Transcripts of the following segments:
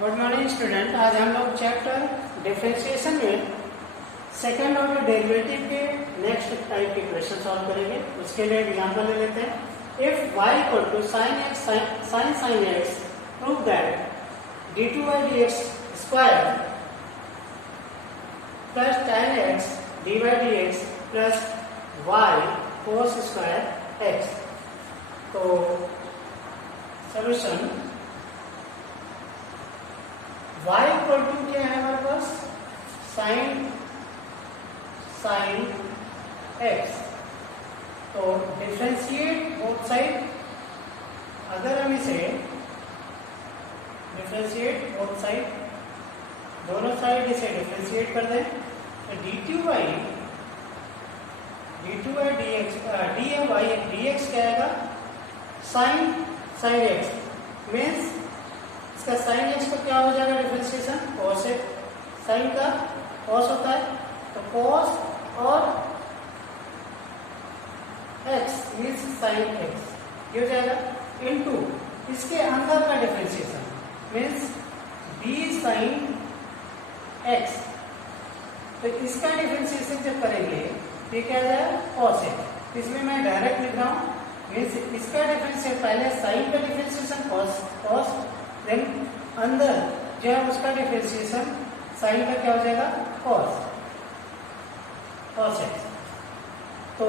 Good morning student. आज हम लोग चैप्टर डिफरेंशिएशन में सेकेंड ऑर्डर डेरिवेटिव के नेक्स्ट टाइप के क्वेश्चन सॉल्व करेंगे। उसके लिए एग्जांपल ले लेते हैं। If y equal to sine x sine x prove that d2y dx square plus tan x dy dx plus y cos square x। तो solution y equal to क्या है हमारे पास, साइन x। तो डिफरेंशिएट बोथ साइड, अगर हम इसे differentiate both side, दोनों साइड इसे डिफरेंशिएट कर दें तो d2y dx क्या आएगा, साइन x मीन्स इसका साइन एक्स का क्या हो जाएगा डिफरेंशिएशन, कॉस एक्स। साइन का कॉस होता है तो कॉस और एक्स मीन्स साइन एक्स ये हो जाएगा, इनटू इसके अंदर का differentiation means b sine x. तो इसका डिफरेंशिएशन जब करेंगे ये क्या आ जाएगा, कॉस एक्स। इसमें मैं डायरेक्ट लिख रहा हूँ मीन्स इसका डिफरेंशिएशन, पहले साइन का डिफरेंशिएशन कॉस देन अंदर जो है उसका डिफरेंशिएशन साइन का क्या हो जाएगा, कॉस एक्स। तो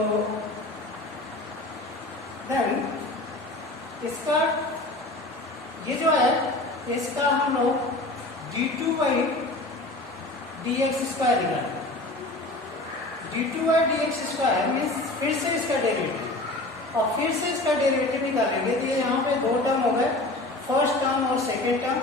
देन इसका ये जो है इसका हम लोग d2y dx स्क्वायर निकालेंगे। d2y dx स्क्वायर मीन्स फिर से इसका डेरिवेटिव, और फिर से इसका डेरिवेटिव निकालेंगे तो ये यहाँ पे दो टर्म हो गए, फर्स्ट टर्म और सेकेंड टर्म।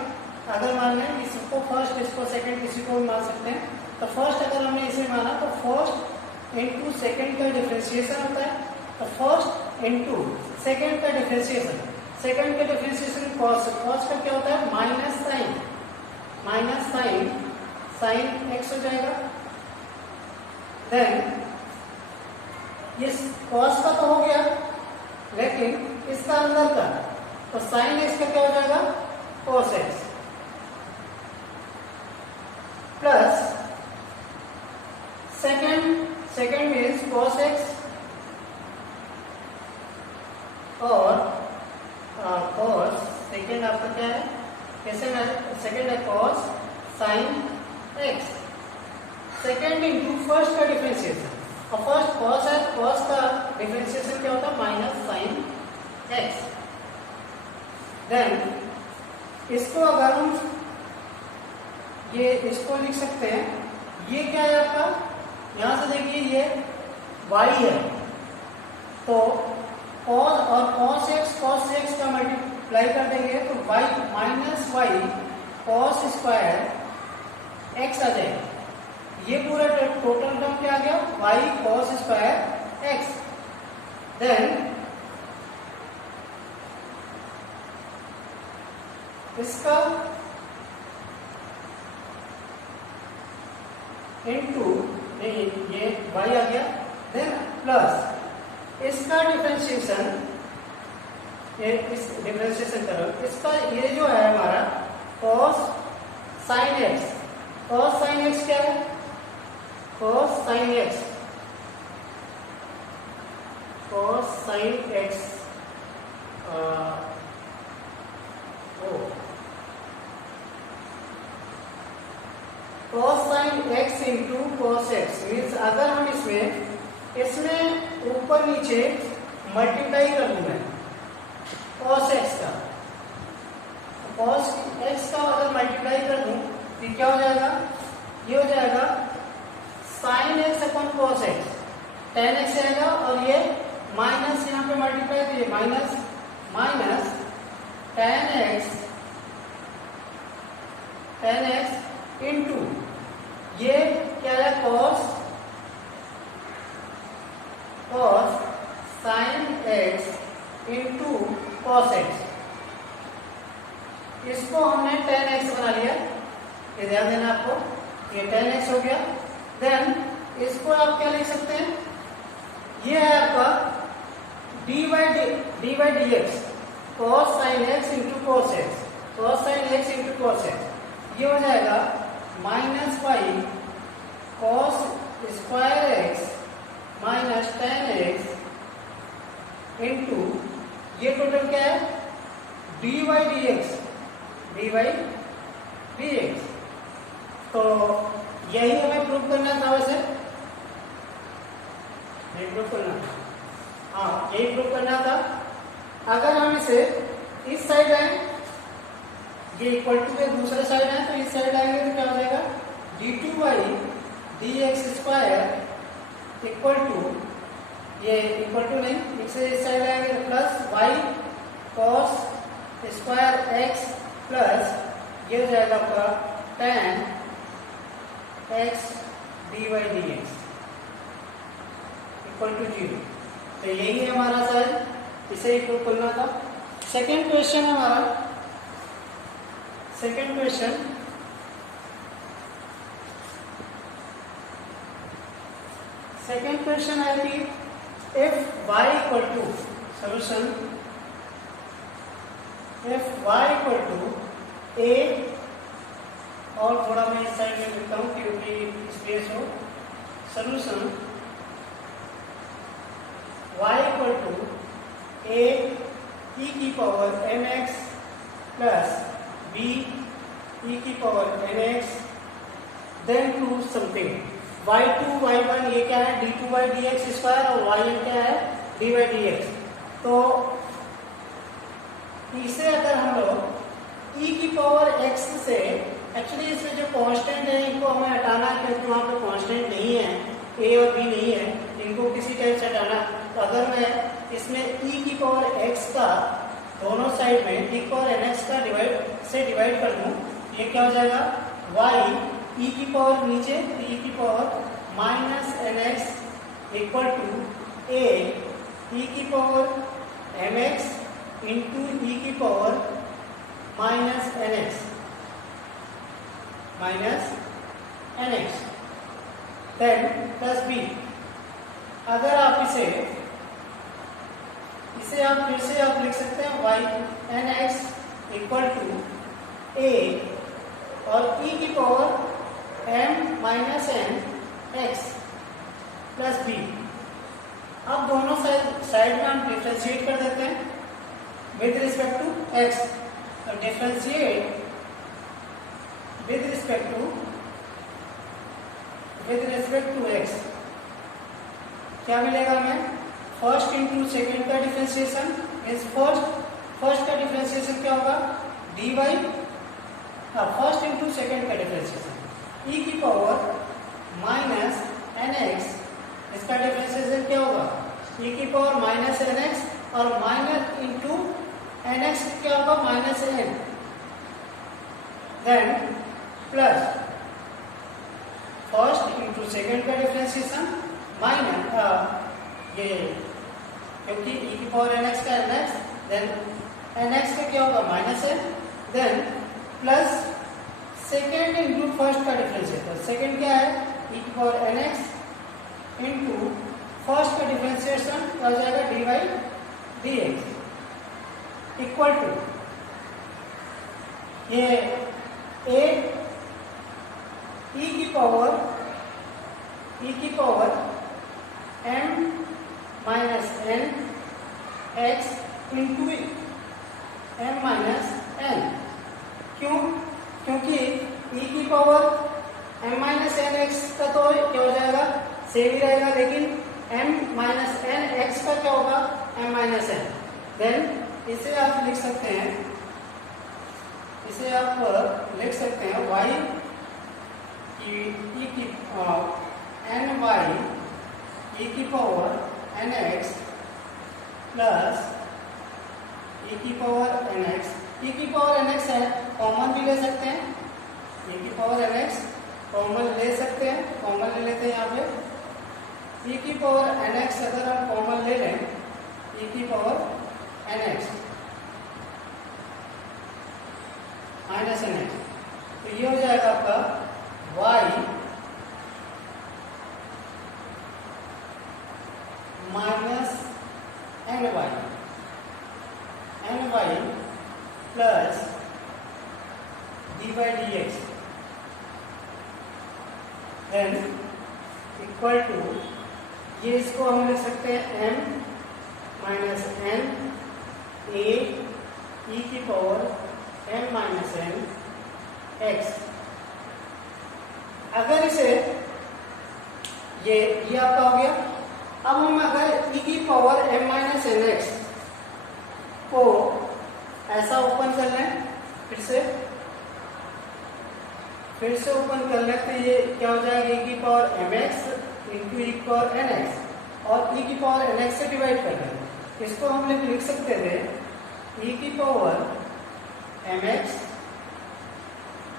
अगर मान लें इसको फर्स्ट इसको सेकेंड किसी को भी मान सकते हैं, तो फर्स्ट अगर हमने इसे माना तो फर्स्ट इंटू सेकेंड का डिफरेंशिएशन होता है। तो फर्स्ट इंटू सेकेंड का डिफरेंशिएशन, सेकेंड का डिफरेंशिएशन कॉस का क्या होता है, माइनस साइन एक्स हो जाएगा। देन ये कॉस का तो हो गया, लेकिन इसका अंदर का तो साइन एक्स का क्या हो जाएगा, cos x plus second means cos x और कॉस सेकेंड आपका क्या है, कैसे है, सेकेंड है cos sine x. Second into first का डिफरेंशिएशन, और फर्स्ट कॉस है, कॉस का डिफरेंशिएशन क्या होता है, माइनस साइन एक्स। देन इसको अगर हम ये इसको लिख सकते हैं, ये क्या है आपका, यहां से देखिए ये y है तो cos और cos x का मल्टीप्लाई कर देंगे तो y minus y cos square x आ जाएगा। ये पूरा टोटल टर्म क्या आ गया, y cos square x। Then इसका इंटू ये y आ गया, देन प्लस इसका डिफरेंशिएशन, ये इस डिफरेंशिएशन करो, इसका ये जो है हमारा cos sin x, cos sin x क्या है, cos sin x cos sin x इंटू cos x मीन्स अगर हम इसमें ऊपर नीचे मल्टीप्लाई कर दूं मैं cos x का, cos x का अगर मल्टीप्लाई कर दूं तो क्या हो जाएगा, ये हो जाएगा sin x upon cos x, tan x आएगा और ये माइनस यहाँ पे मल्टीप्लाई कीजिए, माइनस tan x इंटू ये क्या है, cos sin x इंटू cos x। इसको हमने tan x बना लिया, ये ध्यान देना आपको, ये tan x हो गया। देन इसको आप क्या लिख सकते हैं, ये है आपका dy dx cos sin x इंटू cos x, cos sin x इंटू cos x। ये हो जाएगा minus y cos square x minus tan x into ये टोटल क्या है डी वाई डी एक्स तो यही हमें प्रूव करना था वैसे, यही प्रूव करना था, हाँ यही प्रूव करना था। अगर हम इसे इस साइड आए, ये इक्वल टू के दूसरे साइड है तो इस साइड आएंगे तो क्या हो जाएगा d two y d x square equal to, ये इक्वल टू नहीं, इसे इस साइड आएंगे तो plus y cos square x plus ये हो जाएगा आपका tan x d y d x equal to 0। तो यही है हमारा सर, इसे ही प्रूव करना था। सेकेंड क्वेश्चन है हमारा, सेकेंड क्वेश्चन है कि if y equal to solution if y equal to a, और थोड़ा मैं इस साइड में लिखता हूं क्योंकि स्पेस हो, solution y equal to a e की power mx plus b e की power mx then to something y2 y1, ये क्या है d2 by dx स्क्वायर और yn क्या है dy dx। तो इसे अगर हम लोग e की पावर x से, एक्चुअली इसमें जो कांस्टेंट है इनको हमें हटाना है क्योंकि वहां पे कांस्टेंट नहीं है, a और b नहीं है, इनको किसी टाइप से हटाना। तो अगर मैं इसमें e की पावर x का दोनों साइड में e की पावर nx का डिवाइड कर दूं, ये क्या हो जाएगा y e की पावर नीचे e की power minus nx equal to a e की पावर mx इंटू e की power minus nx then plus b। अगर आप इसे आप फिर से आप लिख सकते हैं y nx equal to a और e की power m minus n x plus b। अब दोनों साइड में हम डिफ्रेंशिएट कर देते हैं विद रिस्पेक्ट टू x। तो differentiate with respect to x क्या मिलेगा हमें, फर्स्ट इंटू सेकेंड का डिफ्रेंशिएशन मीन्स फर्स्ट का डिफ्रेंशिएशन क्या होगा dy, फर्स्ट इंटू सेकेंड का डिफ्रेंशिएशन e की पावर माइनस nx, इसका डिफ्रेंशिएशन क्या होगा e की पावर माइनस nx और माइनस इंटू nx क्या होगा minus n, then plus first into second का डिफ्रेंशिएशन माइनस ये क्योंकि e की पावर nx का nx, देन nx का क्या होगा minus n, then plus second into first का डिफ्रेंशिएशन, सेकेंड क्या है e की पावर nx इंटू फर्स्ट का डिफ्रेंशिएशन हो जाएगा dy dx इक्वल टू ये a e की power m minus n x into m minus n। क्यों, क्योंकि e की power m minus n x का तो क्या हो जाएगा सेम ही रहेगा, लेकिन m माइनस n x का क्या होगा m माइनस n। देन इसे आप लिख सकते हैं y e की n y e की power n x plus e की पावर n x, e की पावर n x है कॉमन भी ले सकते हैं, e की पावर n x कॉमन ले सकते हैं, कॉमन ले लेते हैं यहाँ पे e की पावर n x अगर हम कॉमन ले लें e की power n x minus n x, तो ये हो जाएगा आपका y minus ny plus dy dx then equal to, ये इसको हम लिख सकते हैं m minus n a e की power m minus n x। अगर इसे ये आपका हो गया। अब हम अगर e की power m minus n x को ऐसा ओपन कर लें, फिर से ओपन कर लें, तो ये क्या हो जाएगा, e की power m x into e की पावर एन एक्स, और e की पावर एन एक्स से डिवाइड कर लें। इसको हम लिख सकते थे e की power m x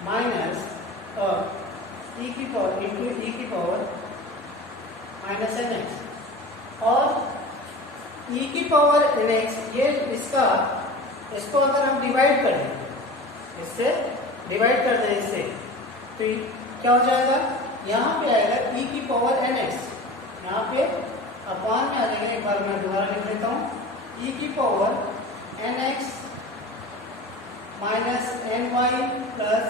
minus e की पावर इंटू ई की पावर माइनस एन एक्स, और e की पावर एन एक्स, ये इसको अगर हम डिवाइड कर दें, इससे डिवाइड कर दें इससे, तो क्या हो जाएगा, यहाँ पे आएगा e की पावर एन एक्स, यहाँ पे अपॉन में आ जाएगा। एक बार मैं दोबारा लिख लेता हूँ, e की power n x minus n y plus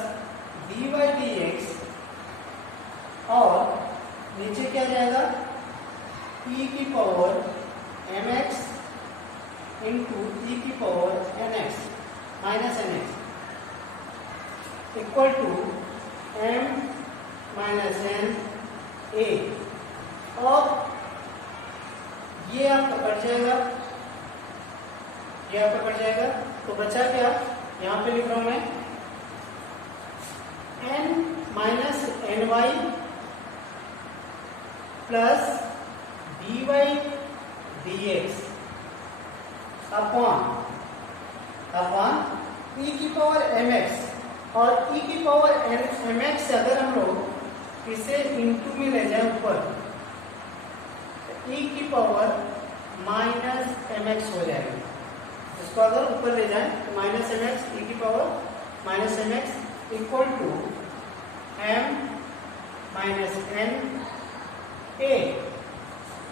d y d x, और नीचे क्या जाएगा, e की power m x into e की power n x minus n x equal to m minus n a, और ये आपका कट जाएगा, ये आपका कट जाएगा। तो बचा क्या, यहाँ पे लिख रहा हूं मैं n minus n y plus d y d x upon e की पावर एम एक्स, और e की पावर एम एक्स से अगर हम लोग इसे इंटू में ले जाए ऊपर, e की पावर माइनस एम एक्स हो जाएगा। इसको अगर ऊपर ले जाए तो माइनस एम एक्स ई की power minus m x equal to m minus n a.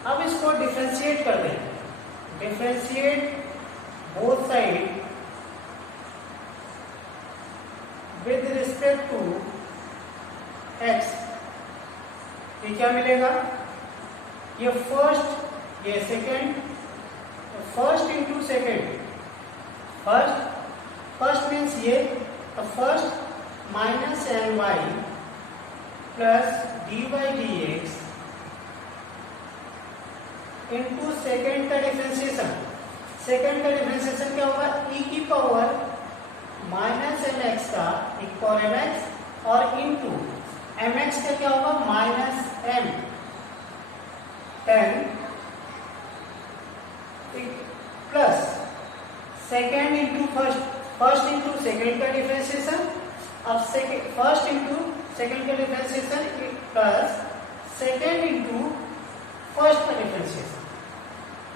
अब इसको डिफरेंशिएट कर दें, differentiate both side with respect to x, ये क्या मिलेगा, ये फर्स्ट, ये second, first into second, first means ये, तो first minus n y plus d y d x into second का डिफरेंशिएशन। सेकेंड का डिफरेंशिएशन क्या होगा, e की पावर माइनस एम एक्स का इक्वल एम एक्स, और इंटू एम एक्स का क्या होगा, minus m 10 plus second into first into second का डिफरेंशिएशन, अब फर्स्ट इंटू सेकेंड का differentiation plus second into first का डिफरेंशिएशन।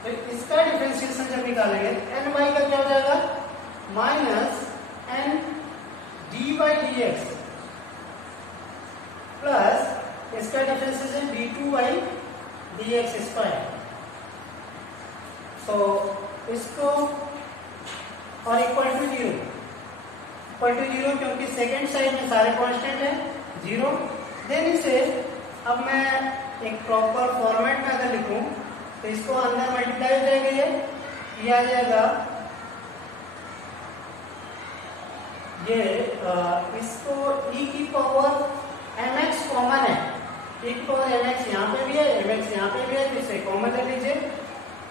तो इसका डिफरेंशिएशन जब निकालेंगे, एन वाई का क्या हो जाएगा, minus n d y d x plus इसका differentiation d two y d x square. तो इसको और इक्वल टू जीरो, क्योंकि सेकेंड साइड में सारे कांस्टेंट है, जीरो। देन इसे अब मैं एक प्रॉपर फॉर्मेट में अगर लिखूं, तो इसको अंदर मल्टीप्लाई हो जाएगा, ये आ जाएगा, ये इसको e की पावर एम एक्स कॉमन है, e की पावर एम एक्स यहाँ पे भी है, एम एक्स यहाँ पे भी है, तो इसे कॉमन ले लीजिए,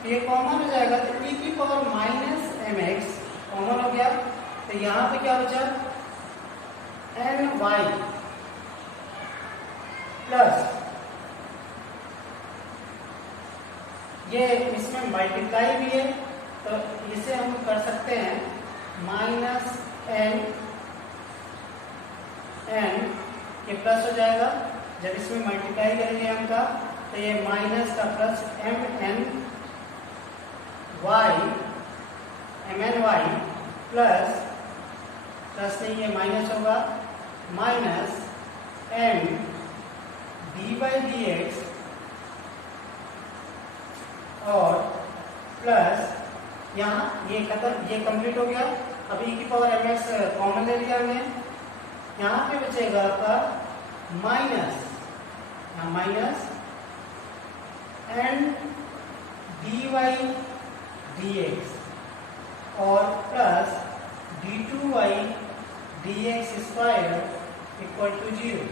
ये कॉमन हो जाएगा, तो e की power minus m x common हो गया, तो यहाँ पे क्या बचा, एन वाई प्लस ये इसमें मल्टीप्लाई भी है, तो इसे हम कर सकते हैं माइनस एन ये प्लस हो जाएगा, जब इसमें मल्टीप्लाई करेंगे हम का, तो ये माइनस का plus m n y plus नहीं, ये माइनस होगा, minus m d by d x और प्लस यहाँ ये खत्म, ये कंप्लीट हो गया। अब e की पावर एम एक्स कॉमन ले लिया हमने, यहाँ पे बचेगा आपका minus minus n d y d x और plus d two y d x square equal to 0।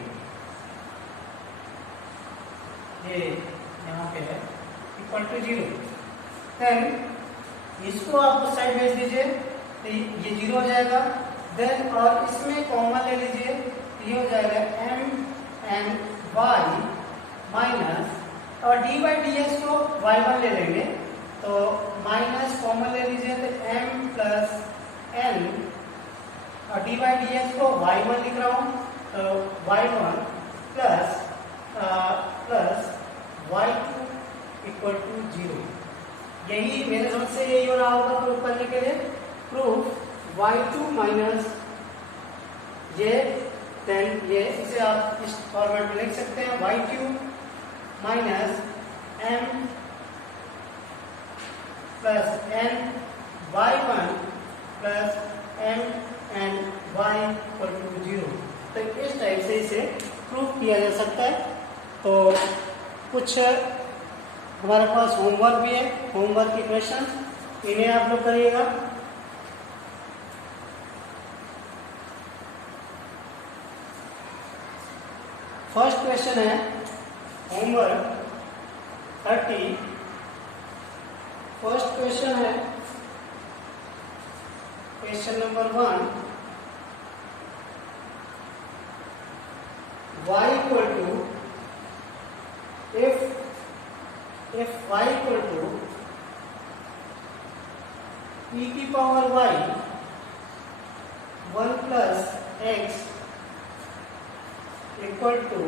ये यहाँ पे है इक्वल टू 0। देन इसको आप उस साइड भेज दीजिए तो ये 0 हो जाएगा। देन और इसमें कॉमन ले लीजिए तो ये हो जाएगा एम एन वाई माइनस और डी वाई डी एक्स को वाई वन ले लेंगे तो माइनस कॉमन ले लीजिए तो एम प्लस एन और डी वाई डी एक्स को वाई वन लिख रहा हूँ तो y one plus plus y two equal to 0। यही मेरे समझ से यही हो रहा होगा प्रूफ करने के लिए। प्रूफ y2 माइनस ये देन ये इसे आप इस फॉर्मेट में लिख सकते हैं y3 minus m plus n y1 plus m n y equal to 0। तो इस टाइप से इसे प्रूफ किया जा सकता है। तो कुछ हमारे पास होमवर्क भी है, होमवर्क की क्वेश्चन इन्हें आप लोग करिएगा। फर्स्ट क्वेश्चन है होमवर्क 30। फर्स्ट क्वेश्चन है question number 1 y equal to if y equal to e की power y 1 plus x equal to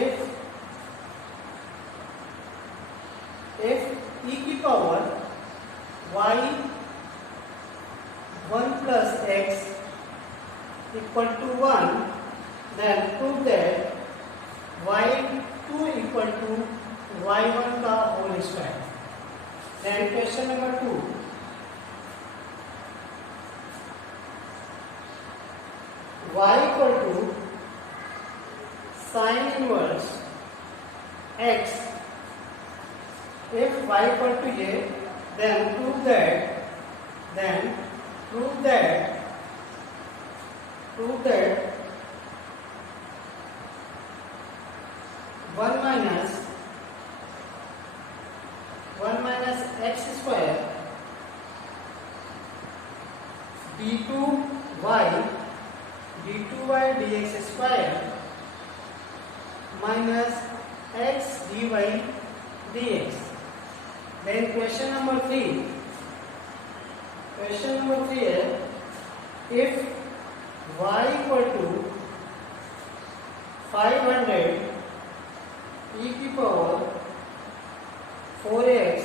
if e की power y 1 plus x equal to 1, then prove that y2 equal to y1 का whole square। Then question number 2, y equal to sin inverse x। If y equal to a, then prove that 1 minus x square d2y dx square minus x dy dx। Then question number 3 है if y equal to 500 e की power 4x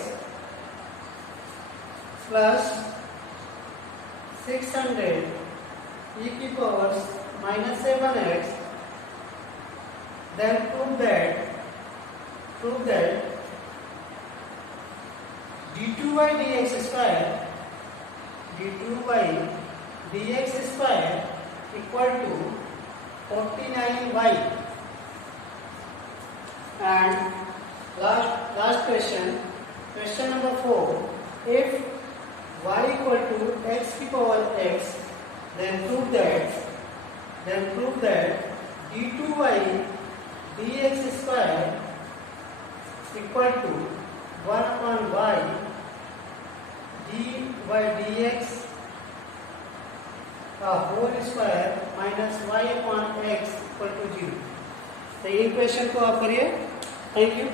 plus 600 e की power minus 7x, then prove that d2y dx square equal to 49y। And last question number 4, if y equal to x की power x, then prove that d2y dx square equal to 1 upon y dy dx whole square minus y upon x equal to 0। तो ये question को आप करिए। Thank you.